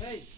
はい。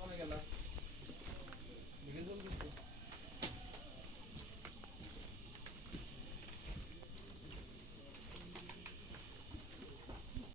কমে গেল।